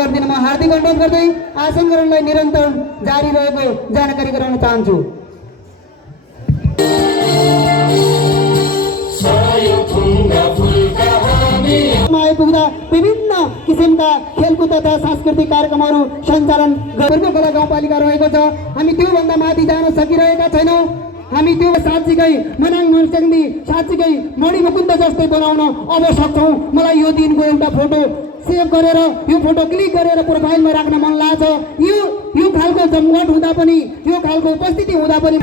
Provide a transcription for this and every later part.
गरिदिनमा हार्दिक अनुरोध गर्दै आसन ग्रहणलाई निरन्तर जारी रहेको जानकारी गराउन चाहन्छु। आइपुग्दा विभिन्न किसिमका खेलकुद तथा सांस्कृतिक कार्यक्रमहरू सञ्चालन गरेको खोला गाउँपालिका रहेको छ। हामी त्योभन्दा माथि जान सकिरहेका छैनौँ। हामी त्यो साँच्चीकै मनाङ नरसिंहदी साँच्चीकै मणिमुकुन्द जस्तै बनाउन अब सक्छौँ। मलाई यो दिनको एउटा फोटो सेभ गरेर यो फोटो क्लिक गरेर प्रोफाइलमा राख्न मन लाग्छ। यो खालको जमघट हुँदा पनि यो खालको उपस्थिति हुँदा पनि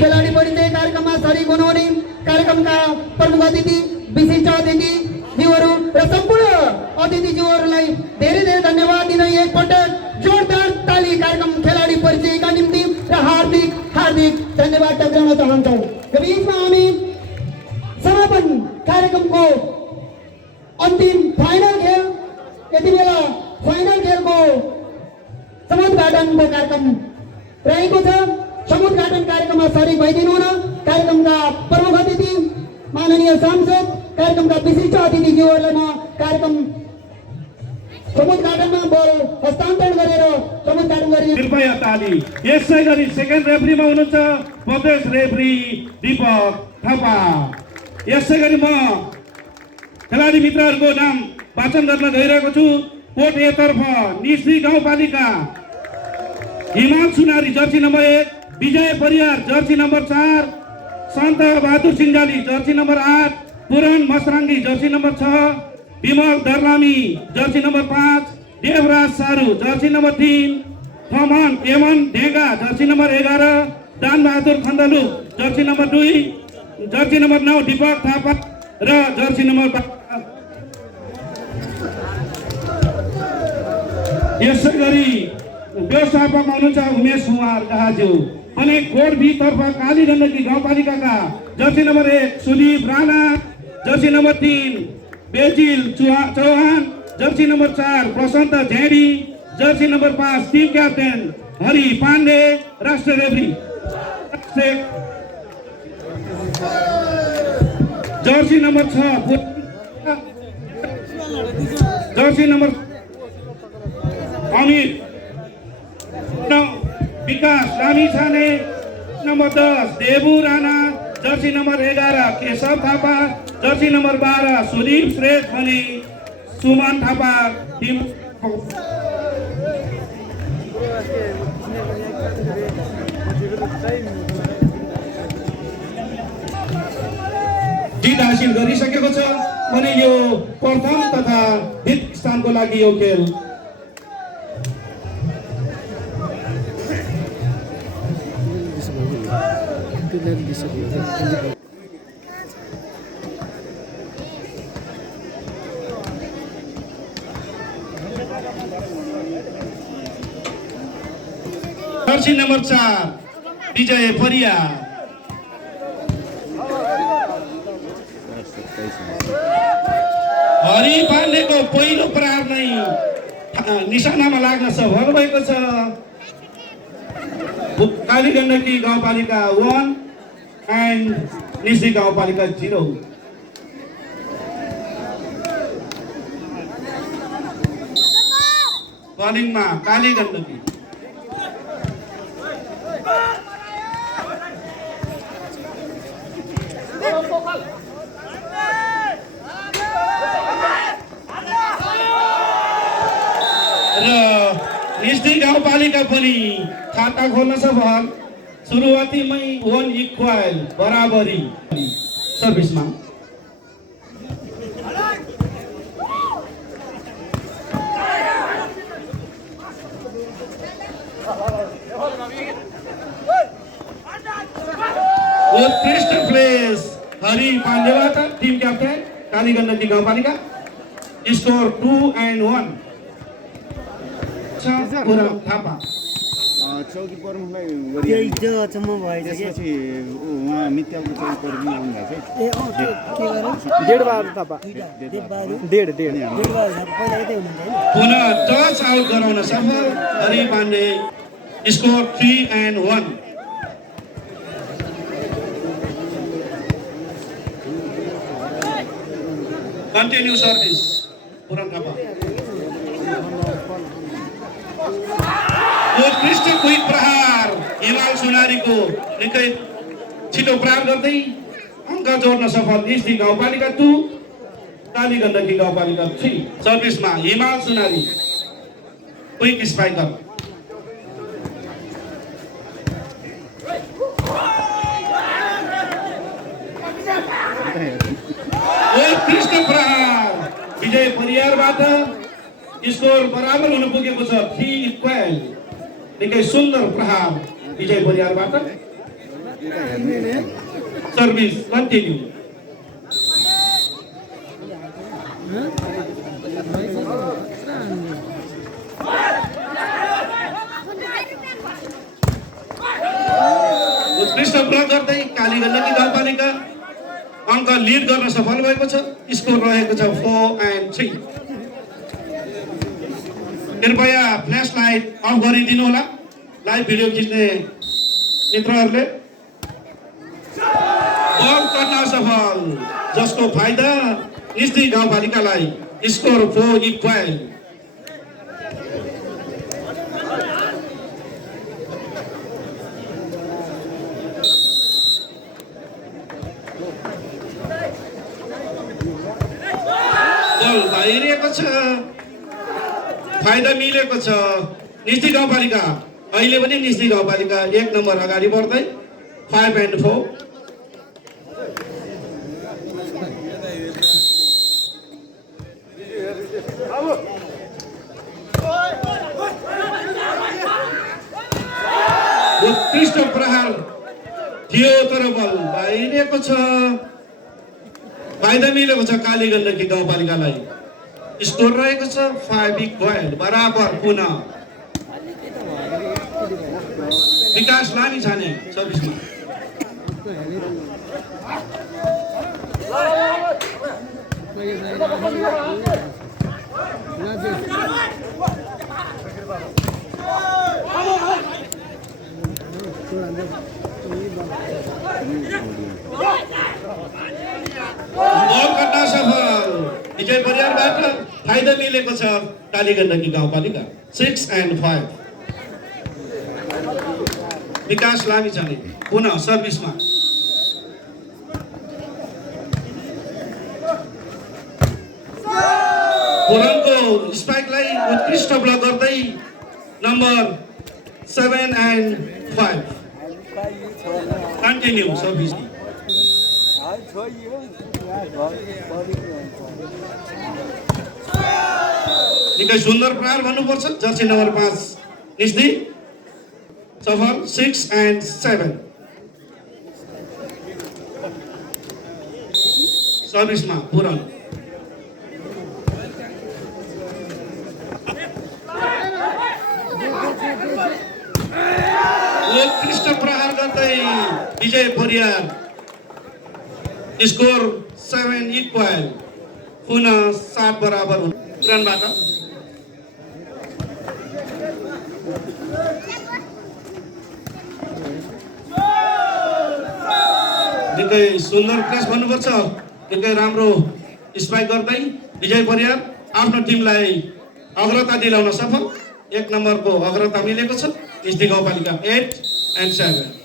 खेलाडी परिचय कार्यक्रममा सरिक हुनुहुने कार्यक्रमका प्रमुख अतिथि विशिष्ट अतिथिज्यूहरू र सम्पूर्ण अतिथिज्यूहरूलाई धेरै धेरै धन्यवाद दिन एकपटक जोरदार ताली कार्यक्रम खेलाडी परिचयका निम्ति र हार्दिक हार्दिक धन्यवाद टक्राउन चाहन्छौँ। यो बीचमा हामी समापन कार्यक्रमको अन्तिम फाइनल खेल यति बेला फाइनल खेलको समुद्घाटनको कार्यक्रम रहेको छ। समुद्घाटन कार्यक्रममा सरिक भइदिनु हुन कार्यक्रमका प्रमुख अतिथि माननीय सांसद कार्यक्रमका विशिष्ट अतिथिज्यूहरूलाई म कार्यक्रम समुद्घाटनमा बल हस्तान्तरण गरेर समुद्घाटन गरी कृपया ताली। यसै गरी सेकेन्ड रेफ्रीमा हुनुहुन्छ प्रदेश रेफ्री दीपक थापा। यसै गरी म खेलाडी मित्रहरूको नाम वाचन गर्न गइरहेको छु। कोट ए तर्फ निस्त्री गाउँपालिका Himal Sunari jersey number 1, Bijay Pariyar jersey number 4, Sant Bahadur Singali jersey number 8, Puran Masrangi jersey number 6, Bimal Darlami jersey number 5, Devraj Saru jersey number 3, Thaman एमन ढेगा Jersey number 11, Dan Bahadur Khandlu jersey number 2, jersey number 9 Deepak Thapa र जर्सी नम्बर 12। यसै गरी व्यवस्थापकमा हुनुहुन्छ उमेश कुमार गाज्यू। अनि कोट बी तर्फ काली गण्डकी गाउँपालिकाका jersey number 1 Sudeep Rana, jersey number 3 Basil Chauhan, jersey number 4 Prashant Jhedi, jersey number 5 team captain Hari Pande, राष्ट्र referee jersey number 6 jersey number Amit Bikash Lami Chhane, number 10 Debu Rana, jersey number 11 Keshav Thapa, jersey number 12 Sudeep Shrestha भने Suman Thapa team. जित हासिल गरिसकेको छ भने यो प्रथम तथा द्वितीय स्थानको लागि यो खेल जर्सी नम्बर 4 विजय परियार, हरि पाण्डेको पहिलो प्रहार नै निशानामा लाग्न सफल भएको छ। काली गण्डकी गाउँपालिका 1 एन्ड निस्त्री गाउँपालिका 0। बलिङमा काली गण्डकी र निस्त्री गाउँपालिका पनि खाता खोल्न सफल सुरुवातीमै 1 इक्वल बराबरी सर्भिसमा उत्कृष्ट place Hari पाण्डेबाट team captain Kali Gandaki गाउँपालिका स्कोर 2-1 पुरन थापा चौकी प्रमुखलाई त्यही त्यो अचम्म भएछ कि त्यसपछि उहाँ मित्यालको चौकी प्रमुख आउनु भएको पुनः टच आउट गराउन सफल Hari Pandey score 3-1 continue service Puran Thapa उत्कृष्ट क्विक प्रहार हिमाल सुनारीको निकै छिटो प्रहार गर्दै अङ्क जोड्न सफल निस्ती गाउँपालिका 2 काली गण्डकी गाउँपालिका 3 सर्भिसमा हिमाल सुनारी क्विक स्ट्राइकर उत्कृष्ट प्रहार विजय परियारबाट स्कोर बराबर हुन पुगेको छ 3 इक्वल निकै सुन्दर प्रहार विजय परियारबाट सर्भिस कन्टिन्यू उत्कृष्ट ब्लक गर्दै काली गण्डकी गाउँपालिका अङ्क लिड गर्न सफल भएको छ स्कोर रहेको छ 4-3 कृपया फ्ल्यास लाइट अफ गरिदिनु होला लाइभ भिडियो खिच्ने मित्रहरूले बल गर्न सफल जसको फाइदा निस्ती गाउँपालिकालाई स्कोर 4 इक्वल बल बाहिरिएको छ फाइदा मिलेको छ निस्ती गाउँपालिका अहिले पनि निस्ती गाउँपालिका 1 नम्बर अगाडि बढ्दै 5-4 उत्कृष्ट प्रहार थियो तर बल बाहिरिएको छ फाइदा मिलेको छ काली गण्डकी गाउँपालिकालाई स्कोर रहेको छ 5 इक्वल बराबर पुनः विकास लामी छाने सर्भिसमा बल कट्न सफल विजय परियारबाट फाइदा मिलेको छ काली गण्डकी गाउँपालिका 6-5 विकास लामी छाने पुनः सर्भिसमा पुरनको स्पाइकलाई उत्कृष्ट ब्लक गर्दै नम्बर 7-5 कन्टिन्यू सर्भिस निकै सुन्दर प्रहार भन्नुपर्छ जर्सी नम्बर 5 निस्ती सफल 6-7 सर्भिसमा पुरन उत्कृष्ट प्रहार गर्दै विजय परियार स्कोर 7 इक्वल पुनः 7 बराबर पुरनबाट निकै सुन्दर प्रेस भन्नुपर्छ निकै राम्रो स्ट्राइक गर्दै विजय परियार आफ्नो टिमलाई अग्रता दिलाउन सफल 1 नम्बरको अग्रता मिलेको छ निस्ती गाउँपालिका 8-7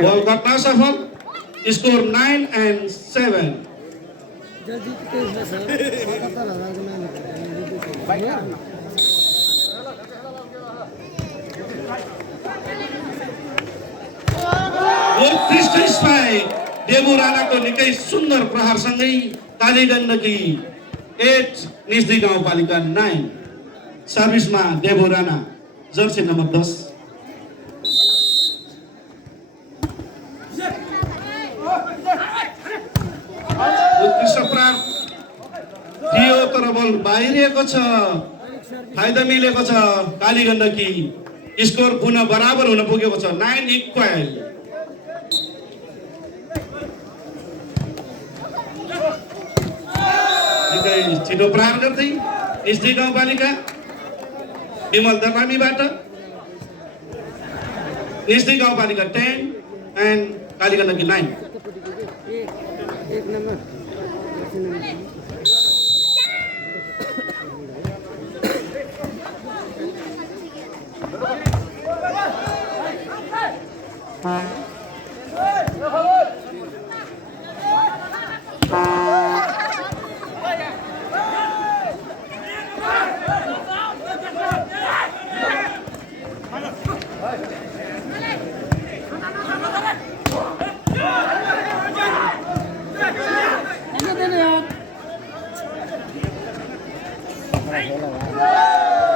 बल गर्न सफल स्कोर 9-7 उत्कृष्ट स्पाइक देवु राणाको निकै सुन्दर प्रहारसँगै काली गण्डकी 8 निस्दी गाउँपालिका 9 सर्भिसमा देवु राणा जर्सी नम्बर 10। उत्कृष्ट प्रहार थियो तर बल बाहिरिएको छ, फाइदा मिलेको छ काली गण्डकी। स्कोर पुनः बराबर हुन पुगेको छ 9 इक्वल। छिटो प्रहार गर्दै निस्दी गाउँपालिका विमल दर्लामीबाट निस्दी गाउँपालिका 10 एन्ड काली गण्डकी 9।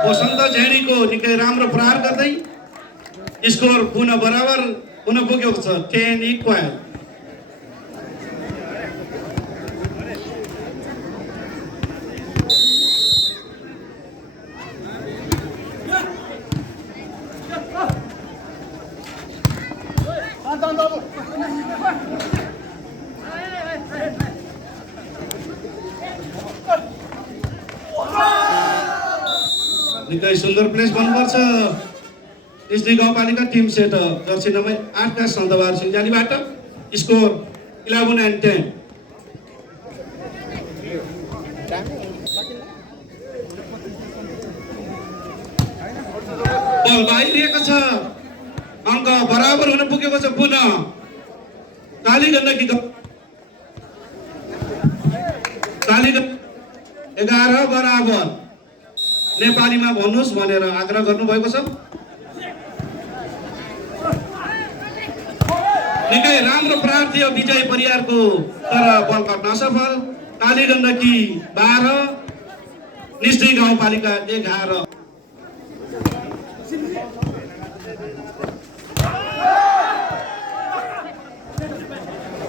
वसन्त झेडीको निकै राम्रो प्रहार गर्दै स्कोर पुनः बराबर हुन पुगेको छ 10 इक्वल। निकै सुन्दर प्लेस भन्नुपर्छ निस्दी गाउँपालिका टिम सेट जर्सी नम्बर 8 का सन्तबहादुर सिंजालीबाट। Score 11 and 10। बल बाहिरिएको छ, अङ्क बराबर हुन पुगेको छ पुनः काली गण्डकी 11 बराबर। नेपालीमा भन्नुस् भनेर आग्रह गर्नुभएको छ। निकै राम्रो प्रहार थियो विजय परियारको तर बल कट्न असफल। काली गण्डकी 12 निस्दी गाउँपालिका 11।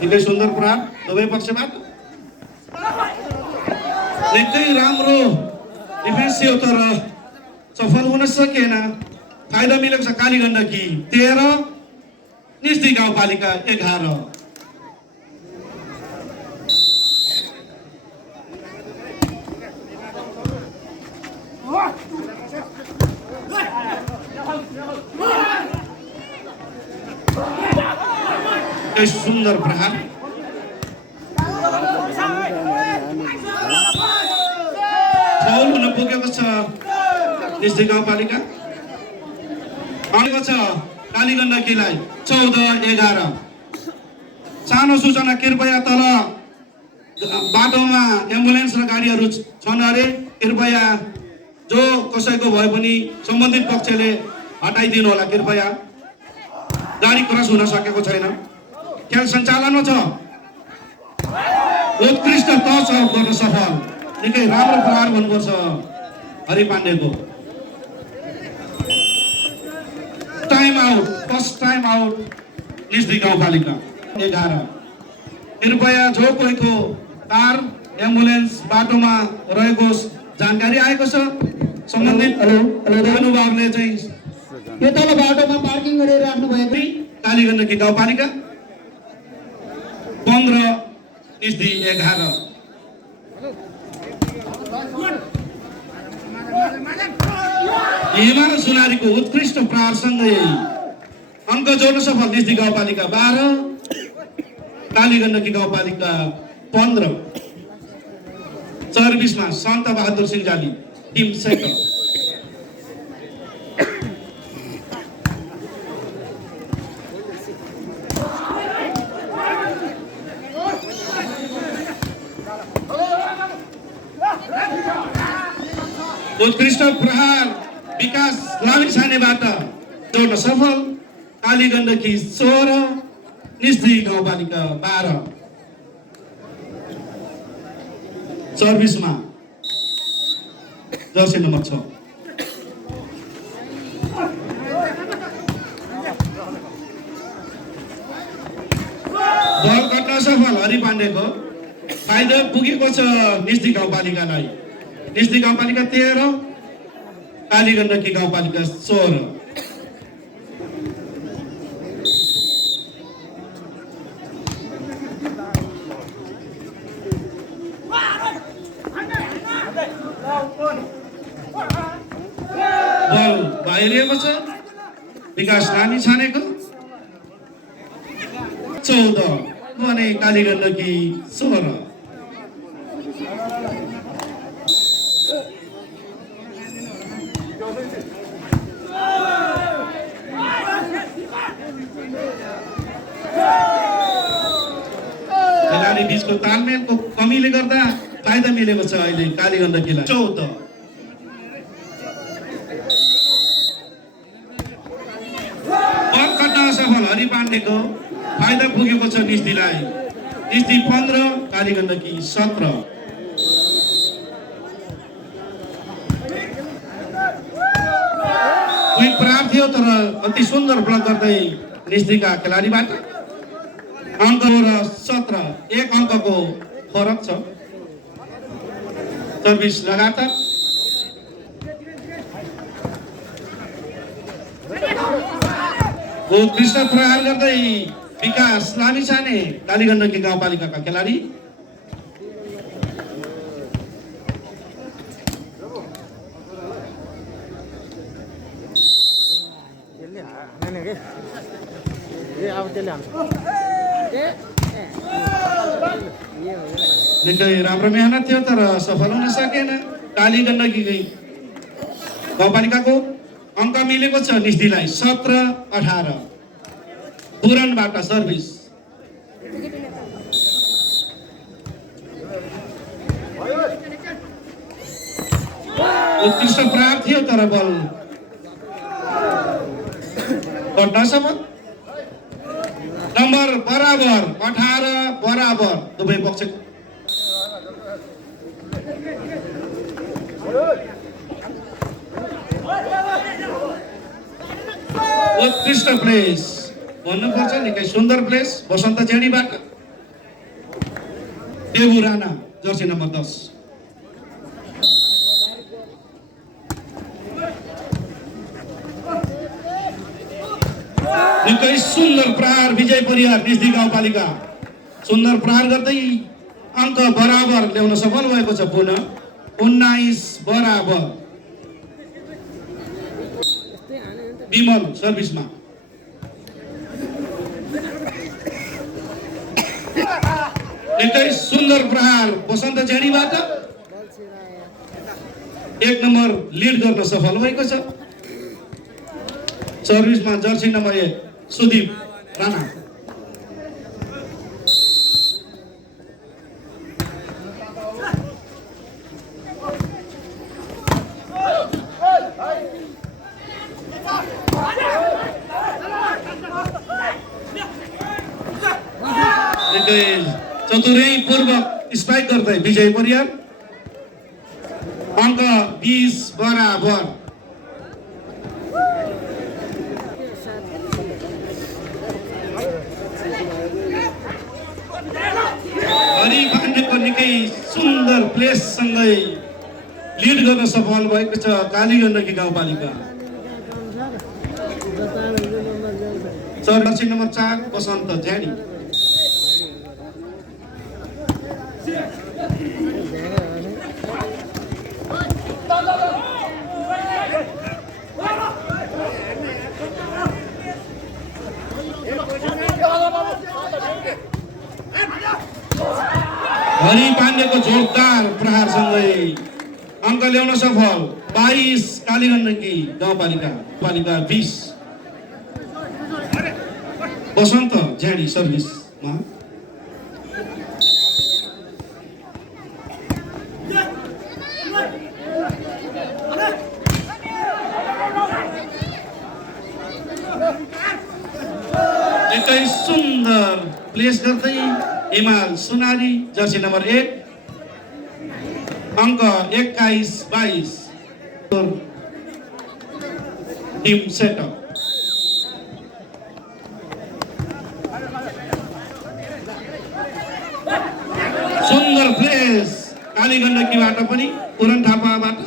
निकै सुन्दर प्रहार दुवै पक्षबाट, निकै राम्रो डिफेन्स थियो तर सफल हुन सकेन। फाइदा मिलेको छ काली गण्डकी 13 निस्दी गाउँपालिका 11। सुन्दर प्रहार फाउल हुन पुगेको छ निस्दी गाउँपालिका। आएको छ काली गण्डकीलाई 14-11। सानो सूचना कृपया तल बाटोमा एम्बुलेन्स र गाडीहरू छन् अरे, कृपया जो कसैको भए पनि सम्बन्धित पक्षले हटाइदिनु होला कृपया। गाडी क्रस हुन सकेको छैन। खेल सञ्चालनमा छ। उत्कृष्ट टच आउट गर्न सफल। निकै राम्रो प्रहार भन्नुपर्छ हरि पाण्डेको। Time out, first time out Nisdi गाउँपालिका 11। कृपया जो कोहीको कार एम्बुलेन्स बाटोमा रहेको जानकारी आएको छ सम्बन्धित अनुभागले चाहिँ यो तल बाटोमा पार्किङ गरेर राख्नु भएको काली गण्डकी गाउँपालिका 15 निस्दी 11। हिमाल सुनारीको उत्कृष्ट प्रहारसँगै अङ्क जोड्न सफल निस्दी गाउँपालिका 12 काली गण्डकी गाउँपालिका 15। सर्भिसमा सन्त बहादुर सिंजाली टिम सेट। उत्कृष्ट प्रहार विकास लामिछानेबाट जोड्न सफल कालीगण्डकी 16 निस्ती गाउँपालिका 12 सर्भिसमा जर्सी नम्बर 6 बल कट्न सफल हरि पाण्डेको फाइदा पुगेको छ निस्ती गाउँपालिकालाई। निस्ती गाउँपालिका 13 कालीगण्डकी गाउँपालिका 16 बल बाहिरिएको छ विकास लामिछानेको 14 भने कालीगण्डकी 16 खेलाडी बीचको तालमेलको कमीले गर्दा फाइदा मिलेको छ अहिले कालीगण्डकीलाई। 14 बल कट्न सफल हरि पाण्डेको फाइदा पुगेको छ निस्तीलाई। निस्ती 15 कालीगण्डकी 17 क्विक प्राप्त थियो तर अति सुन्दर ब्लक गर्दै निस्तीका खेलाडीबाट अङ्क र 17 एक अङ्कको फरक छ। सर्भिस लगातार उत्कृष्ट प्रहार गर्दै विकास लामिछाने कालीगण्डकी गाउँपालिकाका खेलाडी। निकै राम्रो मेहनत थियो तर सफल हुन सकेन। कालीगण्डकी गाउँपालिकाको अङ्क मिलेको छ निस्तीलाई 17-18 पुरानबाट सर्भिस। उत्कृष्ट प्राप्त थियो तर बल कट्न सफल। नम्बर बराबर 18 बराबर दुवै पक्ष उत्कृष्ट प्लेस भन्नुपर्छ निकै सुन्दर प्लेस बसन्त झेडीबाट देवु राणा जर्सी नम्बर 10 निकै सुन्दर प्रहार विजय परियार निस्ती गाउँपालिका सुन्दर प्रहार गर्दै अङ्क बराबर ल्याउन सफल भएको छ। पुनः 19 बराबर विमल सर्भिसमा निकै सुन्दर प्रहार बसन्त झेडीबाट 1 नम्बर लिड गर्न सफल भएको छ। सर्भिसमा जर्सी नम्बर 1 सुदीप राणा। चतुरै पूर्वक स्पाइक गर्दै विजय परियार अङ्क 20 बराबर। हरि पाण्डेको निकै सुन्दर प्लेस सँगै लिड गर्न सफल भएको छ कालीगण्डकी गाउँपालिका। जर्सी नम्बर 4 बसन्त झेडी। हरि पाण्डेको जोरदार प्रहारसँगै अङ्क ल्याउन सफल 22 कालीगण्डकी गाउँपालिका 20 बसन्त झेडी सर्भिसमा। प्लेस गर्दै हिमाल सुनारी जर्सी नम्बर 1 अङ्क 21-22 टिम सेटअप। सुन्दर प्लेस काली गण्डकीबाट पनि पुरन थापाबाट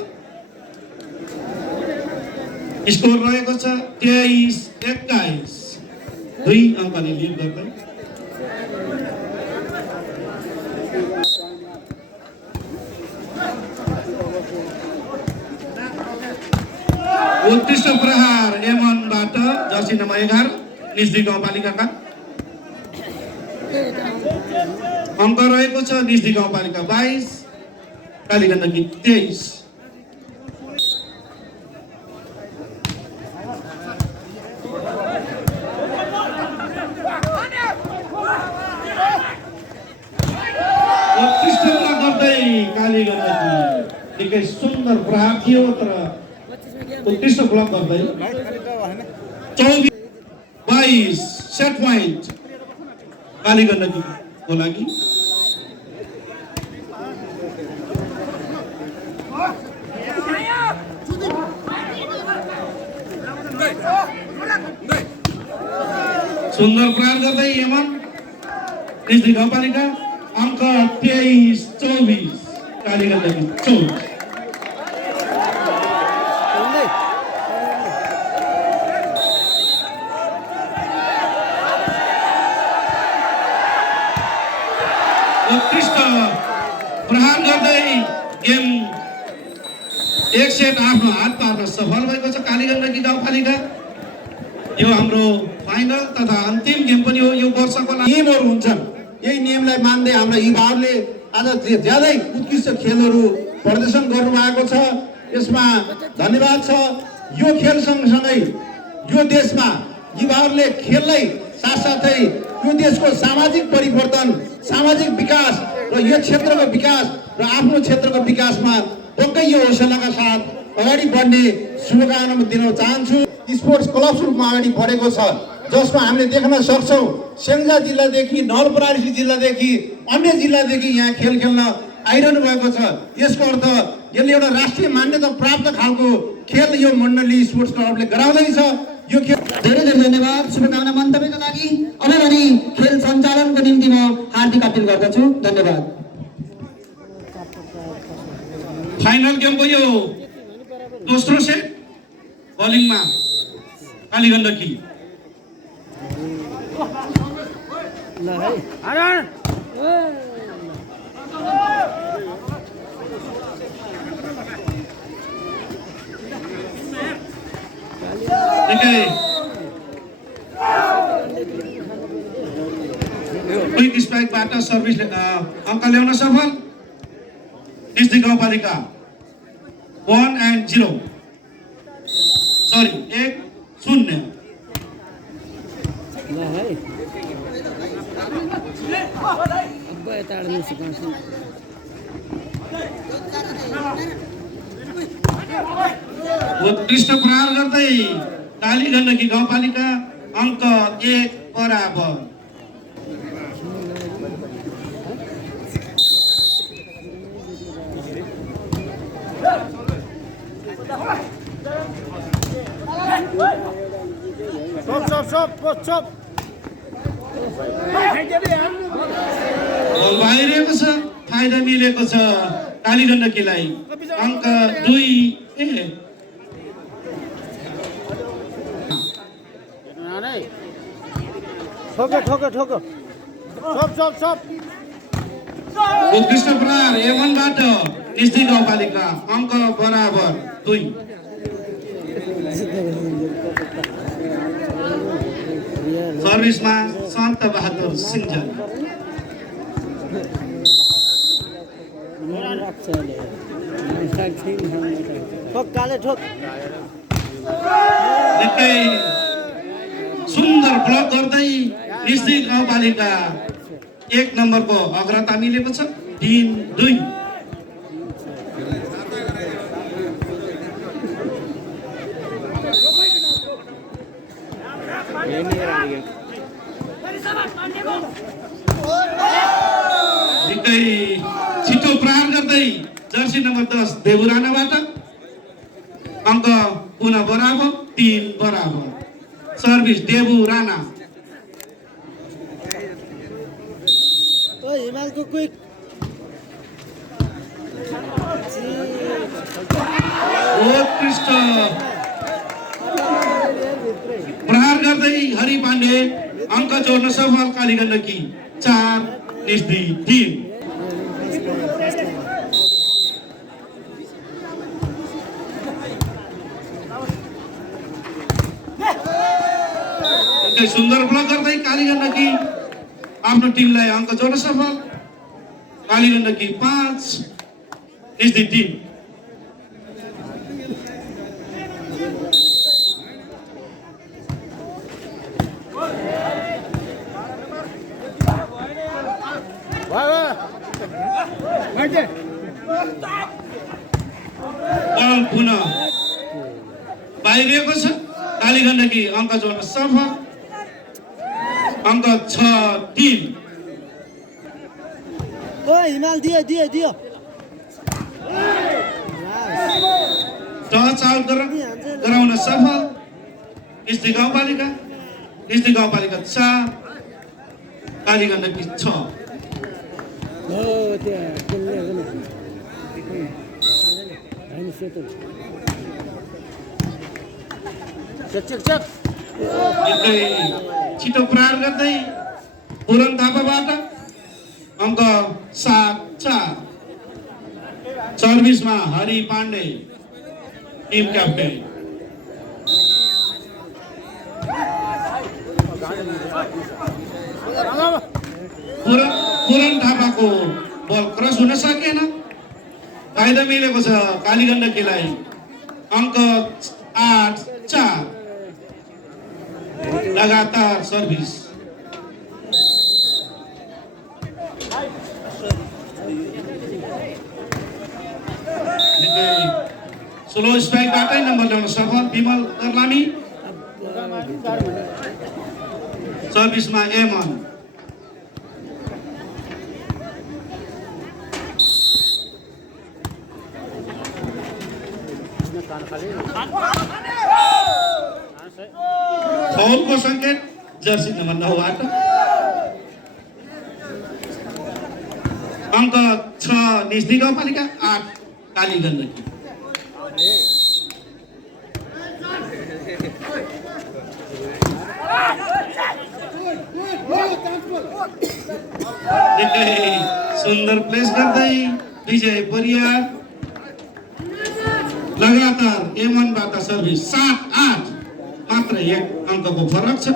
स्कोर रहेको छ 23-21 2 अङ्कले लिड गर्दै। उत्कृष्ट प्रहार एमनबाट जर्सी नम्बर 11 निजदी गाउँपालिकाका अङ्क रहेको छ निजदी गाउँपालिका 22 काली गण्डकी 23। उत्कृष्ट गर्दै काली गण्डकी निकै सुन्दर प्रहार थियो तर उत्कृष्ट ब्लक गर्दै 24-22 सेट पोइन्ट काली गण्डकीको लागि। सुन्दर प्रहार गर्दै यमन निजदी गाउँपालिका अङ्क 23-24 काली गण्डकी 24। उत्कृष्ट प्रहार गर्दै गेम एक सेट आफ्नो हात पार्न सफल भएको छ काली गण्डकी गाउँपालिका। यो हाम्रो फाइनल तथा अन्तिम गेम पनि हो यो वर्षको नियमहरू हुन्छन्। यही नियमलाई मान्दै हाम्रा युवाहरूले आज ज्यादै उत्कृष्ट खेलहरू प्रदर्शन गर्नुभएको छ। यसमा धन्यवाद छ। यो खेल सँगसँगै यो देशमा युवाहरूले खेललाई साथसाथै यो देशको सामाजिक परिवर्तन, सामाजिक विकास र यो क्षेत्रको विकास र आफ्नो क्षेत्रको विकासमा पक्कै यो हौसलाका साथ अगाडि बढ्ने शुभकामना दिन चाहन्छु। स्पोर्ट्स क्लब रूपमा अगाडि बढेको छ जसमा हामीले देख्न सक्छौँ स्याङ्जा जिल्लादेखि नवलपरासी जिल्लादेखि अन्य जिल्लादेखि यहाँ खेल खेल्न आइरहनु भएको छ। यसको अर्थ यसले एउटा राष्ट्रिय मान्यता प्राप्त खालको खेल यो मण्डली स्पोर्ट्स क्लबले गराउँदैछ। यो खेल धेरै धेरै धन्यवाद शुभकामना मन्तव्यका लागि। अब भने खेल सञ्चालनको निम्ति म हार्दिक अपील गर्दछु। धन्यवाद। फाइनल गेमको यो दोस्रो set बलिङमा Kali Gandaki quick स्ट्राइकबाट service अङ्क ल्याउन सफल निजदी गाउँपालिका 1-0 1-0। उत्कृष्ट प्रहार गर्दै काली गण्डकी गाउँपालिका अङ्क 1 बराबर। बाहिरिएको छ फाइदा मिलेको छ काली गण्डकीलाई अङ्क 2-1। उत्कृष्ट प्रहार एमनबाट निजदी गाउँपालिका अङ्क बराबर 2। सर्भिसमा सन्त बहादुर सिंहजन। निकै सुन्दर ब्लक गर्दै निजदी गाउँपालिका 1 नम्बरको अग्रता मिलेको छ 3-2। प्रहार गर्दै जर्सी नम्बर 10 देवु राणाबाट अङ्क पुनः बराबर 3 बराबर सर्भिस देवु राणा हिमालको क्विक उत्कृष्ट प्रहार गर्दै हरि पाण्डे अङ्क जोड्न सफल काली गण्डकी 4 निस्दी 3 सुन्दर ब्लक गर्दै काली गण्डकी आफ्नो टिमलाई अङ्क जोड्न सफल काली गण्डकी 5 निस्दी 3 बल पुनः बाहिरिएको छ काली गण्डकी अङ्क जोड्न सफल अङ्क 6-3 हिमाल दियो टच आउट गराउन सफल स्थिति गाउँपालिका 4 काली गण्डकी 6 एकै छिटो प्रहार गर्दै पुरन थापाबाट अङ्क 7-4 सर्भिसमा हरि पाण्डे टिम क्याप्टेन पुरन थापाको बल क्रस हुन सकेन फाइदा मिलेको छ काली गण्डकीलाई अङ्क 8-4 लगातार सर्भिस स्लो स्ट्राइकबाटै नम्बर ल्याउन सफल विमल कर्लामी सर्भिसमा एमन फाउलको सङ्केत जर्सी नम्बर 9 बाट अङ्क 6 निस्दी गाउँपालिका 8 काली गण्डकी सुन्दर प्लेस गर्दै विजय परियार लगातार एमनबाट सर्भिस 7-8 मात्र 1 अङ्कको फरक छ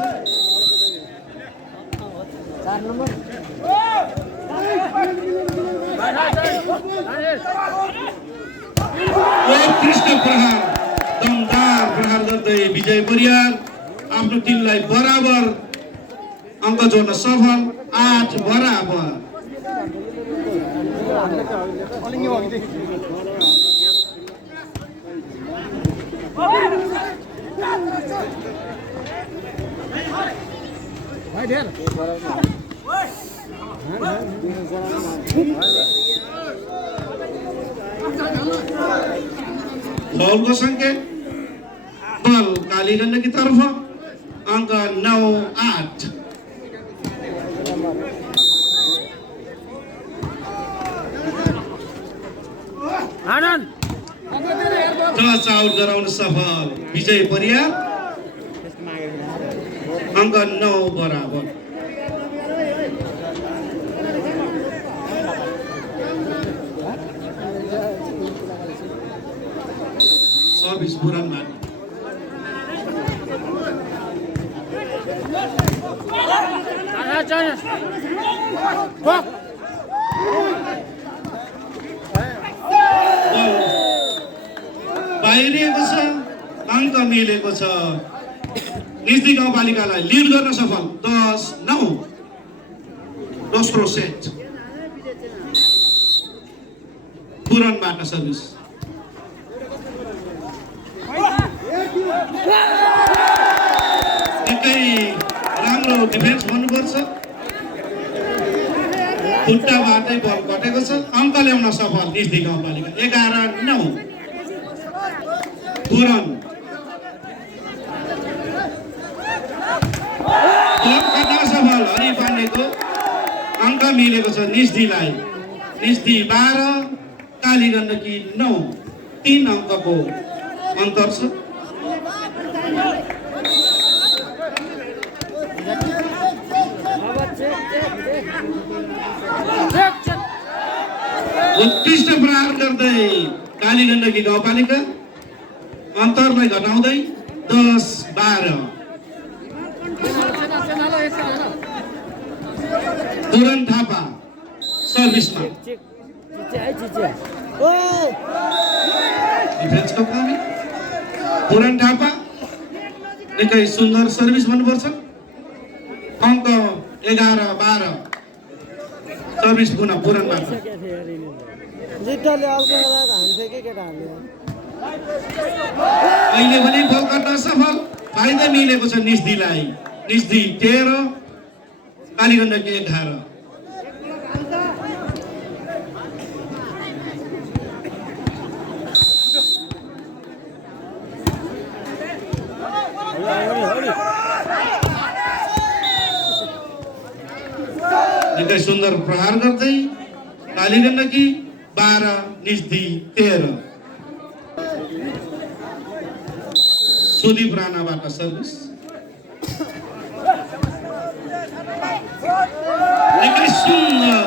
उत्कृष्ट प्रहार दमदार प्रहार गर्दै विजय परियार आफ्नो टिमलाई बराबर अङ्क जोड्न सफल 8 बराबर फाउलको सङ्केत बल काली गण्डकी तर्फ अङ्क 9-8 टच आउट गराउन सफल विजय परियार अङ्क 9 बराबर सर्भिस पुरानमा बाहिरिएको छ अङ्क मिलेको छ निस्दी गाउँपालिकालाई लिड गर्न सफल 10-9 दोस्रो सेट पुरनबाट सर्भिस एकै राम्रो डिफेन्स भन्नुपर्छ खुट्टाबाटै बल कटेको छ। अङ्क ल्याउन सफल निस्दी गाउँपालिका 11-9। पूरण बल कट्न सफल हरि पाण्डेको अङ्क मिलेको छ निस्दीलाई। निस्दी 12 काली गण्डकी 9। 3 अङ्कको अन्तर छ। उत्कृष्ट प्रहार गर्दै काली गण्डकी गाउँपालिका अन्तरलाई घटाउँदै 10-12। पूरण थापा सर्भिसमा डिफेन्सको कमी। पूरण थापा निकै सुन्दर सर्भिस भन्नुपर्छ। अङ्क 11-12 सर्भिस पुनः पूरणबाट। अहिले पनि बल काट्न सफल फाइदा मिलेको छ निस्दीलाई। निस्दी 13 काली गण्डकी 11। निकै सुन्दर प्रहार गर्दै काली गण्डकी 12 निस्दी 13। सुदीप राणाबाट सर्भिस। निकै सुन्दर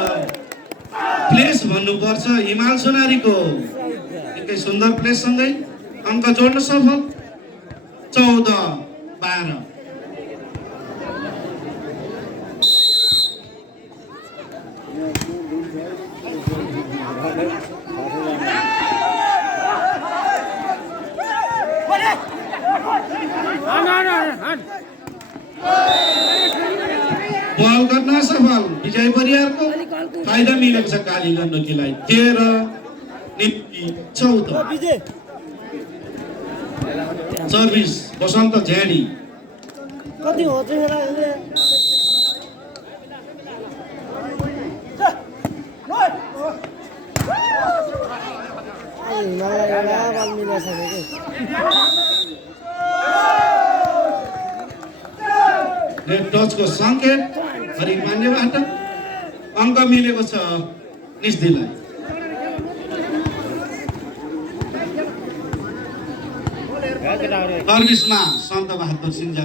प्लेस भन्नुपर्छ हिमाल सोनारीको। निकै सुन्दर प्लेससँगै अङ्क जोड्न सफल 14-12। बल गर्न सफल विजय परियारको फाइदा मिलेको छ काली गण्डकीलाई। 13 निस्दी 14। सर्भिस बसन्त झ्याडी। कति हो चाहिँ रेड टचको सङ्केत हरि पाण्डेबाट अङ्क मिलेको छ निस्दीलाई। सर्भिसमा सन्त बहादुर सिंह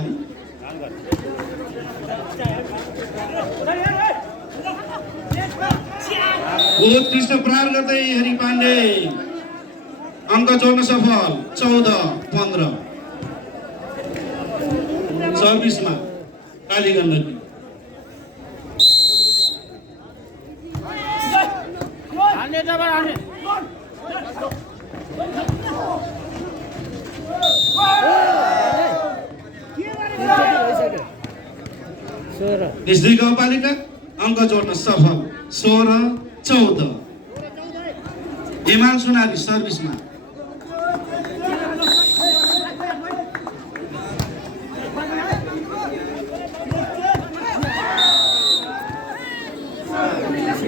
उत्कृष्ट प्रहार गर्दै हरि पाण्डे अङ्क जोड्न सफल 14-15। सर्भिसमा काली गण्डकी। निस्दी गाउँपालिका अङ्क जोड्न सफल 16-14। हिमाल सोनारी सर्भिसमा।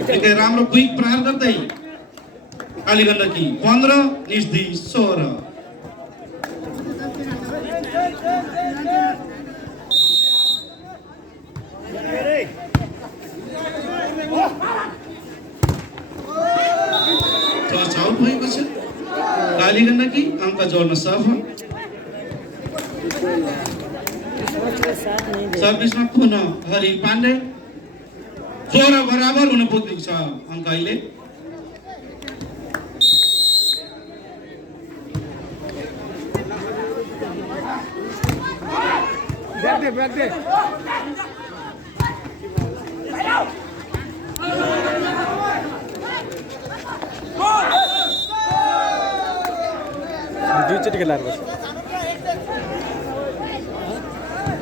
निकै राम्रो क्विक प्रहार गर्दै काली गण्डकी 15 निस्दी 16। आउट भएको छ काली गण्डकी अङ्क जोड्न सफल। सर्भिसमा पुनः हरि पाण्डे 16 बराबर हुन पुगेको छ अङ्क अहिले।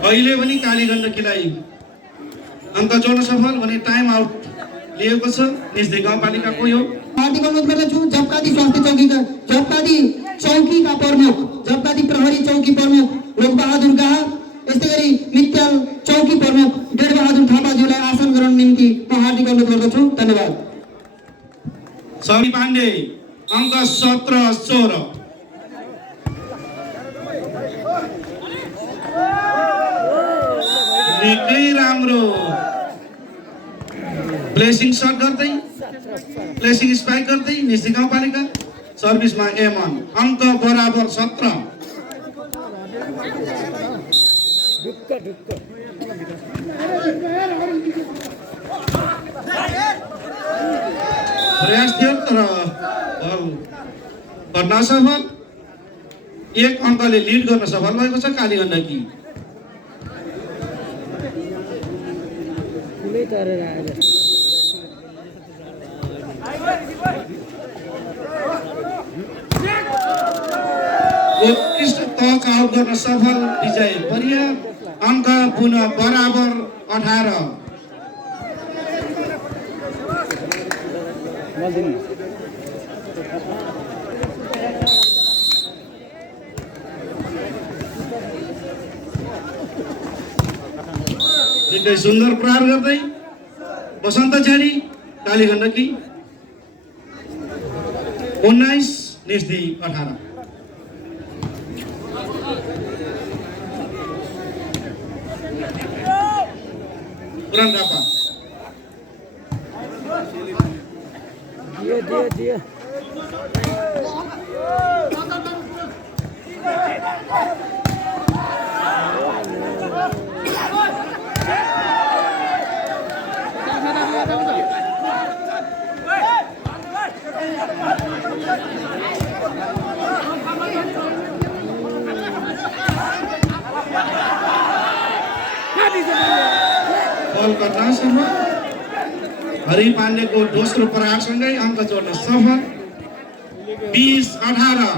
अहिले पनि काली गण्डकीलाई अङ्क जोड्न सफल भने टाइम आउट लिएको छ निस्दी गाउँपालिकाको। यो हार्दिक अनुरोध गर्दछु झपकादी स्वास्थ्य चौकीका झपकादी चौकीका प्रमुख झपकादी प्रहरी चौकी प्रमुख लोकबहादुर गाह, यस्तै गरी मित्याल चौकी प्रमुख डेढबहादुर थापाज्यूलाई आसन ग्रहण निम्ति म हार्दिक अनुरोध गर्दछु। धन्यवाद। समी पाण्डे अङ्क 17-16। निकै राम्रो प्लेसिङ सट गर्दै प्लेसिङ स्पाइक गर्दै निस्ती गाउँपालिका सर्भिसमा एमन अङ्क बराबर 17। प्रयास थियो तर गर्न असफल। 1 अङ्कले लिड गर्न सफल भएको छ काली गण्डकी। उत्कृष्ट टच आउट गर्न सफल विजय परिया अङ्क पुनः बराबर 18। निकै सुन्दर प्रहार गर्दै बसन्त छेडी काली गण्डकी 19 निस्ती 18। पुरान रापा दियो बल गर्न सफल। हरि पाण्डेको दोस्रो प्रहारसँगै अङ्क जोड्न सफल 20-18।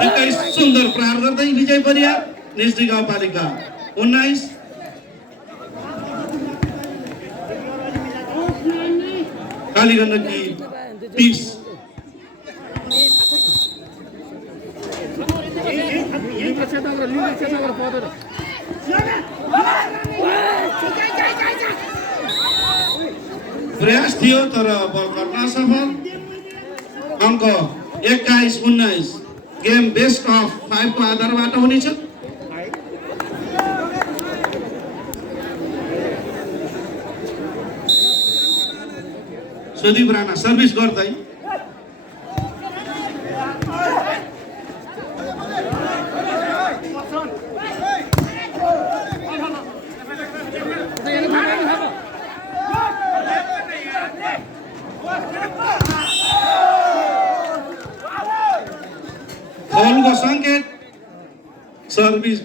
निकै सुन्दर प्रहार गर्दै विजय परिया निस्ती गाउँपालिका 19। काली गण्डकी 20। प्रयास थियो तर बल गर्न असफल। अङ्क 21-19। गेम बेस्ट अफ 5 को आधारबाट हुनेछ। सुदीप राणा सर्भिस गर्दै फलको सङ्केत सर्भिस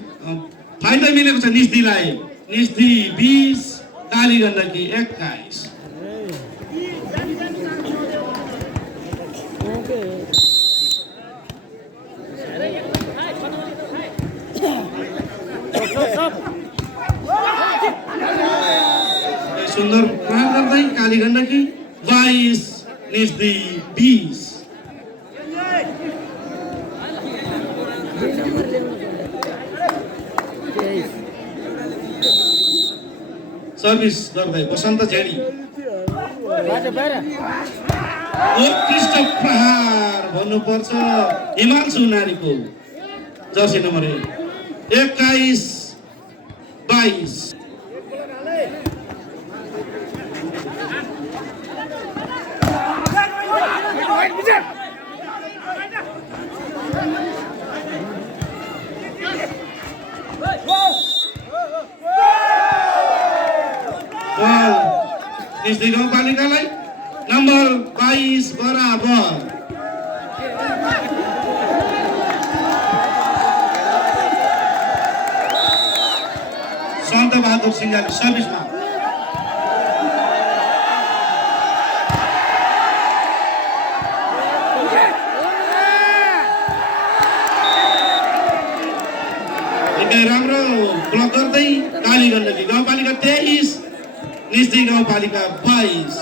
फाइदा मिलेको छ निस्तीलाई। निस्ती 20 काली गण्डकी 21। सुन्दर प्रहार गर्दै काली गण्डकी 22 निस्ती 20। सर्भिस गर्दै बसन्त छेडी उत्कृष्ट प्रहार भन्नुपर्छ हिमांशु नारीको जर्सी नम्बर 21-22। निस्ती गाउँपालिकालाई नम्बर 22 बराबर। सन्त बहादुर सिंहले सर्भिसमा राम्रो ब्लक गर्दै काली गण्डकी गाउँपालिका 23 निस्ती गाउँपालिका 22।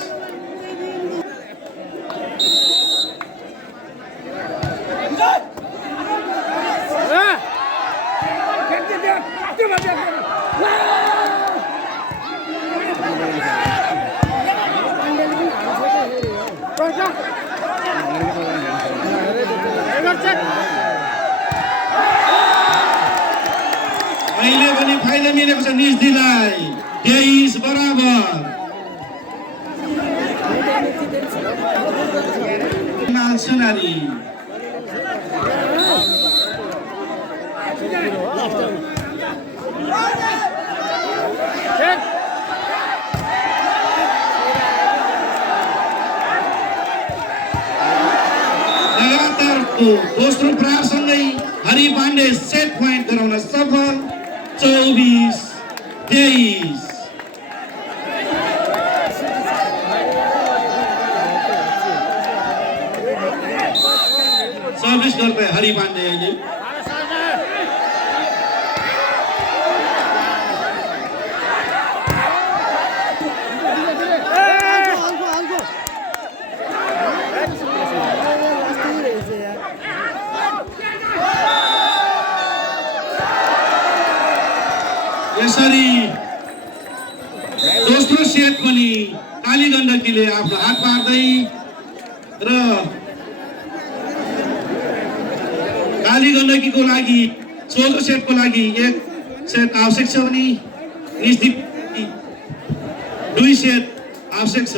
अहिले पनि फाइदा मिलेको छ निस्दीलाई 23 बराबर। हिमाल सुनारी लगातारको दोस्रो प्रहारसँगै हरि पाण्डे सेट पोइन्ट गराउन सफल 24-23। सर्भिस गर्दै हरि पाण्डे अहिले यसरी दोस्रो सेट पनि काली गण्डकीले आफ्नो हात पार्दै र काली गण्डकीको लागि 14 सेटको लागि 1 सेट आवश्यक छ भने निस्दी 2 सेट आवश्यक छ।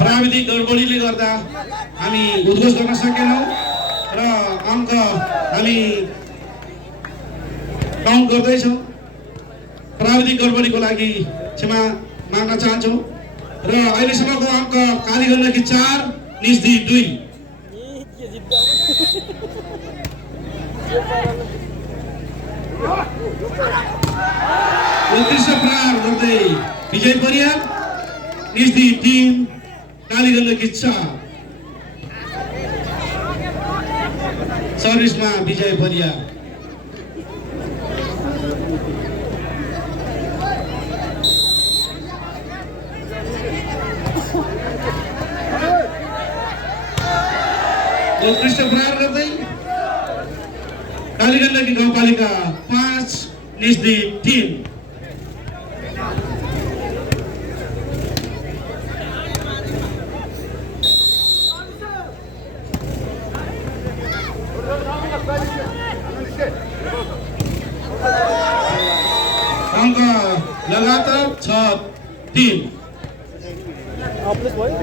प्राविधिक गडबडीले गर्दा हामी उद्घोष गर्न सकेनौं र अङ्क हामी काउन्ट गर्दैछौं। प्राविधिक गडबडीको लागि क्षमा माग्न चाहन्छौं र अहिलेसम्मको अङ्क काली गण्डकी 4 निस्दी 2। उत्कृष्ट प्रहार गर्दै विजय परियार निस्दी 3 काली गण्डकी 4। सर्भिसमा विजय परियार। उत्कृष्ट प्रहार गर्दै काली गण्डकी गाउँपालिका 5 निस्दी 3। बराबर 6-3। प्लेस भयो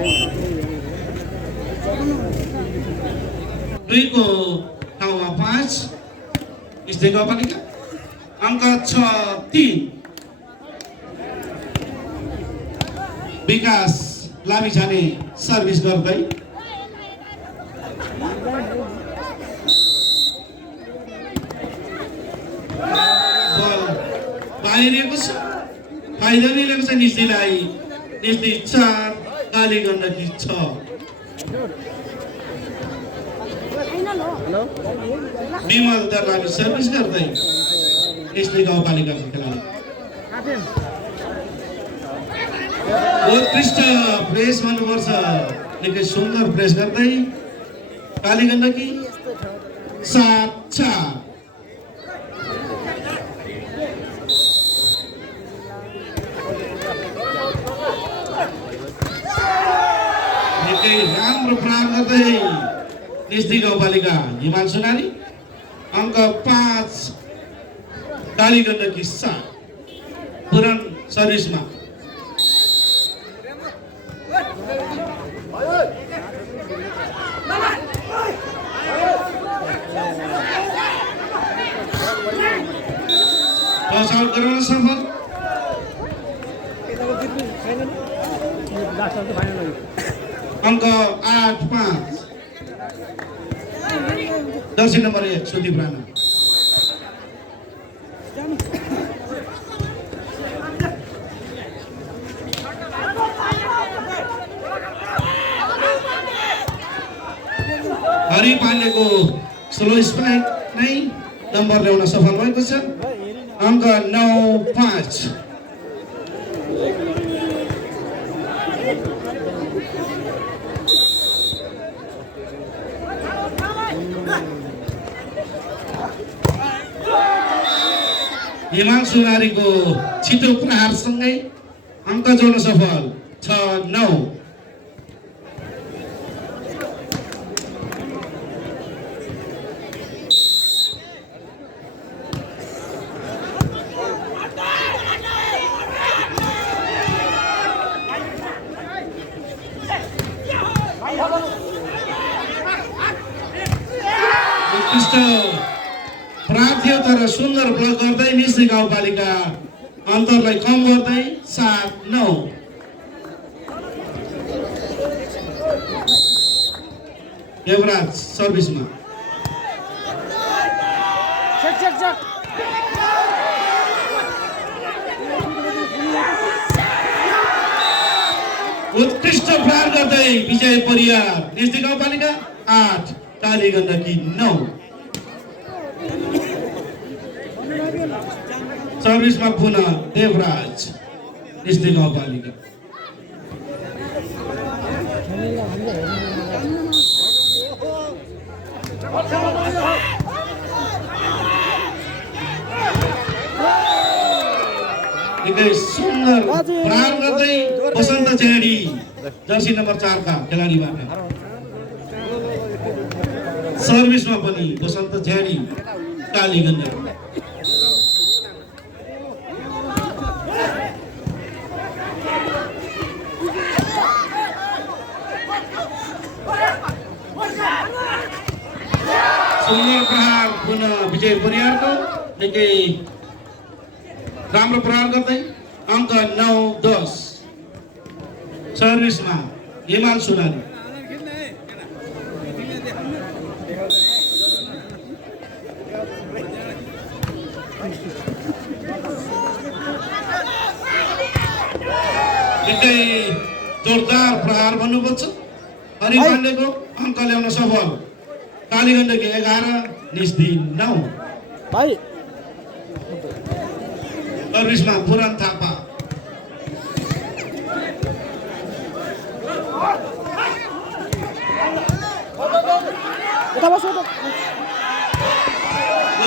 2 को ठाउँमा 5 स्थिति गाउँपालिका अङ्क 6-3। विकास लामिछाने सर्भिस गर्दै बल बाहिरिएको छ, फाइदा मिलेको छ निस्तीलाई। निस्ती 4 काली गण्डकी 6। विमल दर्लामी सर्भिस गर्दै निस्ती गाउँपालिकाको खेलाडी उत्कृष्ट प्रेस भन्नुपर्छ, निकै सुन्दर प्रेस गर्दै काली गण्डकी 7-4। निकै राम्रो प्रहार गर्दै निस्ती गाउँपालिका हिमांशु नारी अङ्क 5 काली गण्डकी 7। पुरान सर्भिसमा टस आउट गराउन सफल। अङ्क 8-5 जर्सी नम्बर 1 सुदीप राणा। हरि पाण्डेको स्लो स्पाइक नै नम्बर ल्याउन सफल भएको छ। अङ्क 9-5। हिमांशु नारीको छिटो प्रहारसँगै अङ्क जोड्न सफल 6-9। उत्कृष्ट प्रहार थियो तर सुन्दर ब्लक गर्दै निस्ती गाउँपालिका अन्तरलाई कम गर्दै 7-9। देवराज सर्भिसमा उत्कृष्ट प्रहार गर्दै विजय परियार निस्ती गाउँपालिका 8 काली गण्डकी 9। सर्भिसमा पुनः देवराज निस्ती गाउँपालिका। निकै सुन्दर प्रहार गर्दै बसन्त झेडी जर्सी नम्बर 4 का खेलाडीबाट सर्भिसमा पनि बसन्त झेडी काली गण्डकी। सुन्दर प्रहार पुनः विजय परियारको निकै राम्रो प्रहार गर्दै अङ्क 9-10। सर्भिसमा हिमांशु नारी। निकै जोरदार प्रहार भन्नुपर्छ। हरि पाण्डेको अङ्क ल्याउन सफल काली गण्डकी 11 निस्ती 9। सर्भिसमा पुरान थापा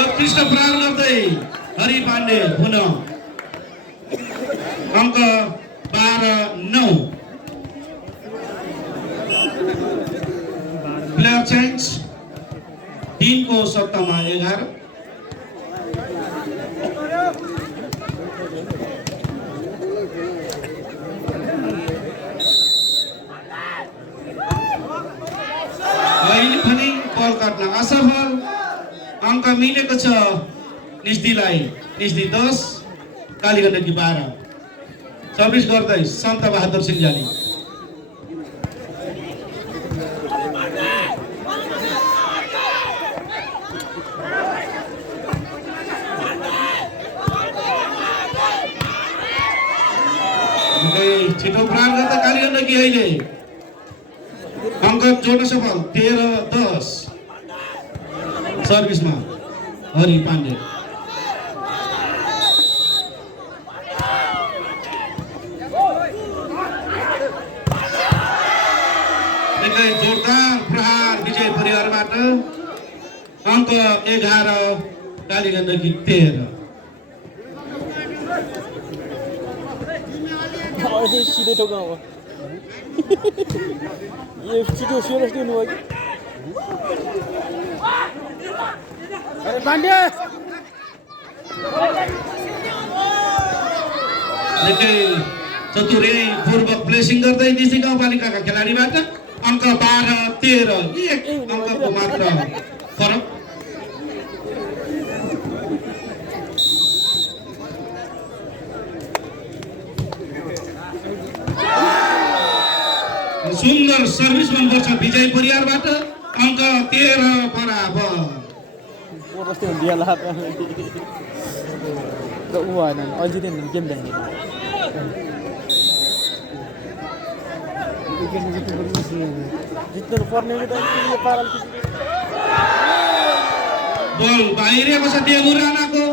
उत्कृष्ट प्रहार गर्दै हरि पाण्डे पुनः अङ्क 12-9। प्लेयर चेन्ज 3 को सट्टामा 11। असफल अङ्क मिलेको छ निस्दीलाई। निस्दी 10 कालीगण्डकी 12 सर्भिस गर्दै सन्त बहादुर सिंहजाली। छिटो प्रहार गर्दा कालीगण्डकी अहिले अङ्क जोड्न सफल 13-10 सर्भिसमा हरि पाण्डे। निकै जोरदार प्रहार विजय परिवारबाट अङ्क 11 कालीगण्डकी 13। अझै सिधै ठोक्नु अब यो छिटो सिरियस दिनुभयो कि अरे पाण्डे निकै चतुर्यपूर्वक प्लेसिङ गर्दै निस्दी गाउँपालिकाका खेलाडीबाट अङ्क 12-13 एक अङ्कको मात्र फरक। सुन्दर सर्भिस मनपर्छ विजय परिवारबाट अङ्क 13 बराबर। बस्दै हुन्थ्यो होला र ऊ भएन अहिले जित्यो भने गेम भ्याउने जित्नु पर्ने पारल बल बाहिरिएको छ देवु राणाको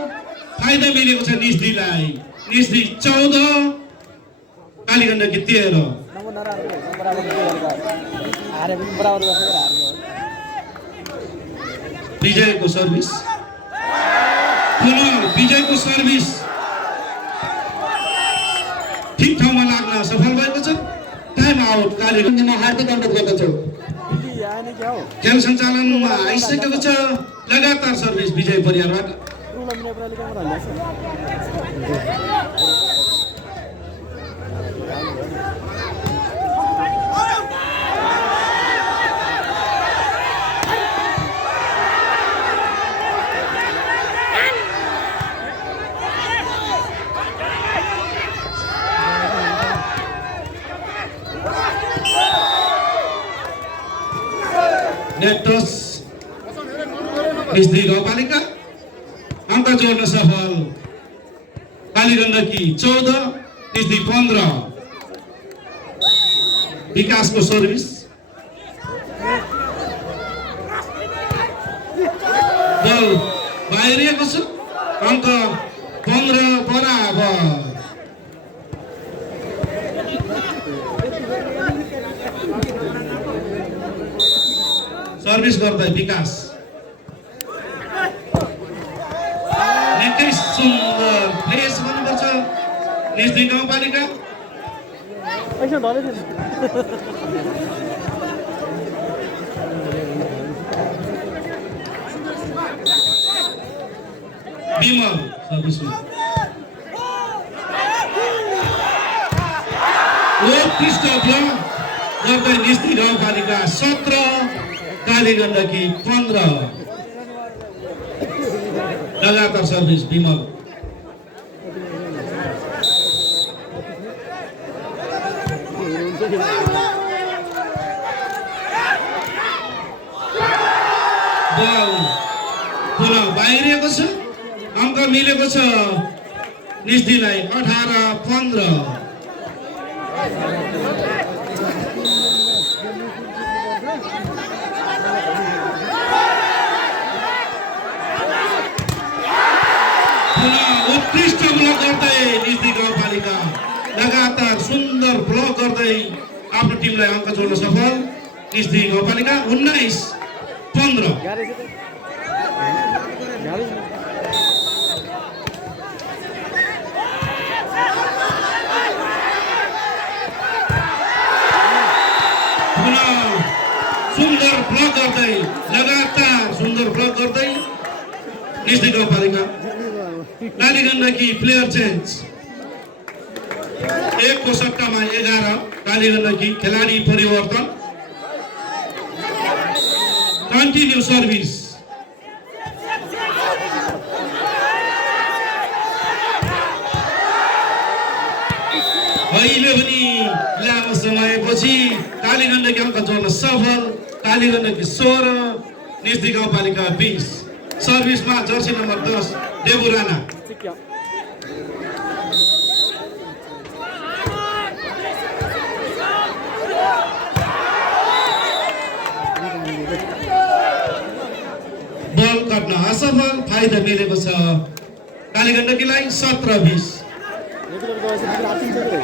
फाइदा मिलेको छ निस्दीलाई। निस्दी 14 कालीगण्डकी 13। हारे पनि बराबर गरेर हार्यो विजयको सर्भिस पुनः विजयको सर्भिस ठिक ठाउँमा लाग्न सफल भएको छ। टाइम आउट कालीगण्डमा हार्दिक अनुरोध गर्दछु। आएन क्या हो खेल सञ्चालनमा आइसकेको छ लगातार सर्भिस विजय परिवारबाट। नेटोस निस्दी गाउँपालिका अङ्क जोड्न सफल कालीगण्डकी 14 निस्दी 15। विकासको सर्भिस बल बाहिरिएको छ अङ्क 15 बराबर। सर्भिस गर्दै विकास निकै सुन्दर प्लेस गर्नुपर्छ निस्दी गाउँपालिका। ऐसा धरे थिएन विमल सर्भिसमा उत्कृष्ट ब्लक गर्दै निस्दी गाउँपालिका 17 कालीगण्डकी 15। लगातार सर्भिस विमल। बल पुनः बाहिरिएको छ अङ्क मिलेको छ निस्दीलाई 18-15। उत्कृष्ट ब्लक गर्दै निस्दी गाउँपालिका लगातार सुन्दर ब्लक गर्दै आफ्नो टिमलाई अङ्क जोड्न सफल निस्दी गाउँपालिका 19-15। सुन्दर ब्लक गर्दै लगातार सुन्दर ब्लक गर्दै निस्दी गाउँपालिका। कालीगण्डकी प्लेयर चेन्ज 1 को सट्टामा 11 कालीगण्डकी खेलाडी परिवर्तन। कन्टिन्यू सर्भिस अहिले पनि लामो समयपछि कालीगण्डकी अङ्क जोड्न सफल। कालीगण्डकी 16 निस्दी गाउँपालिका 20। सर्भिसमा जर्सी नम्बर 10 देबु राणा। बल काट्न असफल, फाइदा मिलेको छ कालीगण्डकीलाई 17-20। रेगुलर गएपछि फेरि आत्तिन्छ के रे?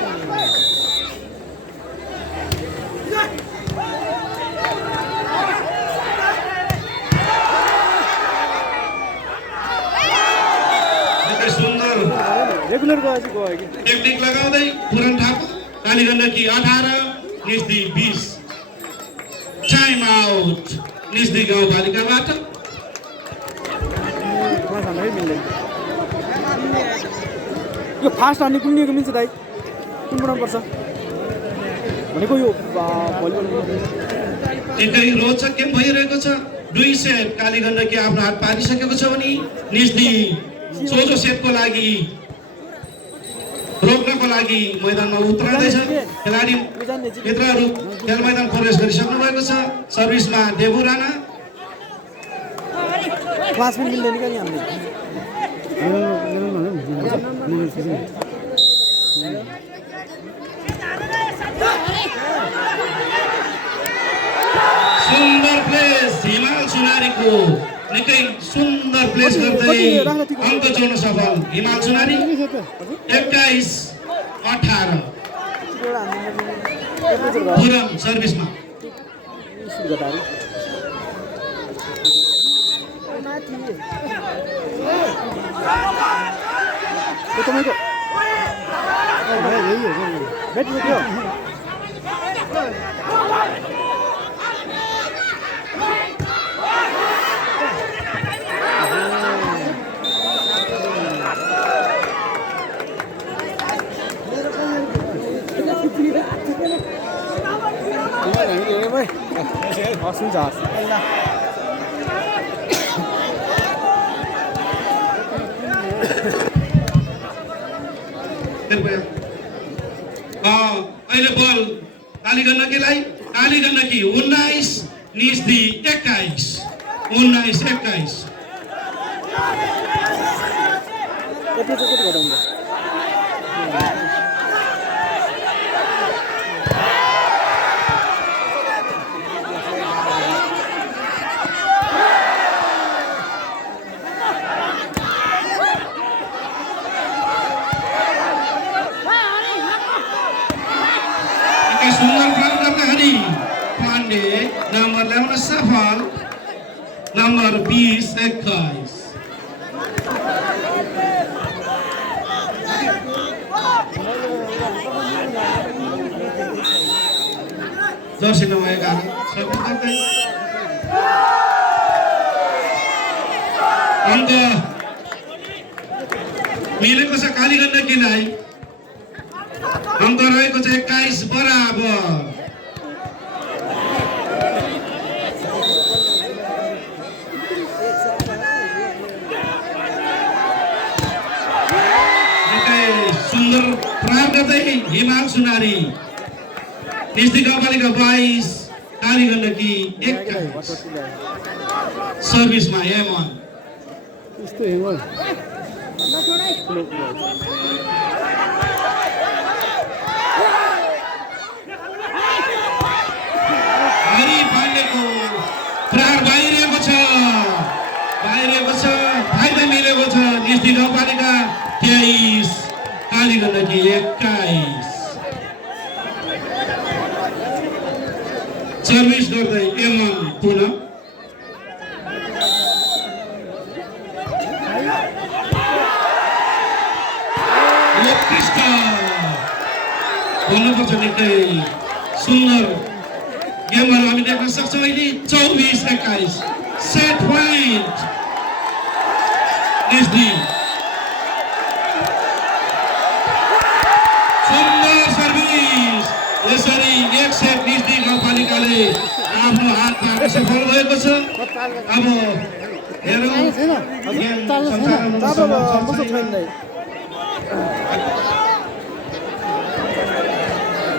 निकै सुन्दर रेगुलर गएपछि गयो कि टेक्निक लगाउँदै पुरन ठाकुर। कालीगण्डकी 18 निस्दी 20। टाइम आउट निस्दी गाउँपालिकाबाट। पाँच हाल्नै मिल्दैन। यो फास्ट हान्ने कुन निको मिल्छ दाइ? कुन बनाउनुपर्छ भनेको यो भलिबल निकै रोचक गेम भइरहेको छ। 2 सेट कालीगण्डकी आफ्नो हात पारिसकेको छ भने निस्दी सोझो सेटको लागि रोक्नको लागि मैदानमा उत्रँदैछ। खेलाडी मित्रहरू खेल मैदान प्रवेश गरिसक्नु भएको छ। सर्भिसमा देबु राणा। क्लास पनि मिल्दैन क्या नि हामीले। सुन्दर प्लेस हिमाल सुनारीको। निकै सुन्दर प्लेस गर्दै अङ्क जोड्न सफल हिमाल सुनारी। 21-18 पुरन सर्भिसमा। तपाईँको ब्याट बोक्यो हस् हुन्छ हस् अहिले बल कालीगण्डकीलाई। कालीगण्डकी 19 निस्दी 21। 19-21। कति चाहिँ कति घटाउँछ? सुन्दर प्रयोग गर्दाखेरि पाण्डे नम्बर ल्याउन सफल। नम्बर 20-21। जर्सी नम्बर 11 सर्भिस गर्दै अङ्क मिलेको छ कालीगण्डकीलाई। अङ्क रहेको छ 21 बराबर। सुन्दर प्रहार गर्दै हिमाल सुनारी। निस्दी गाउँपालिका 22 कालीगण्डकी 21। सर्भिसमा M1। यस्तो हेर्नु हरि पाण्डेको प्रहार बाहिरिएको छ। फाइदा मिलेको छ। निस्दी गाउँपालिका 23 कालीगण्डकी 21। सर्भिस गर्दै M1 पुनः। उत्कृष्ट भन्नुपर्छ। निकै सुन्दर गेमहरू हामी देख्न सक्छौँ अहिले। 24-21 सेट पोइन्ट निस्दी। सुन्दर सर्भिस। यसरी एक सेट निस्दी गाउँपालिकाले आफ्नो हात पार्न सफल भएको छ। अब हेरौँ गेम सञ्चालन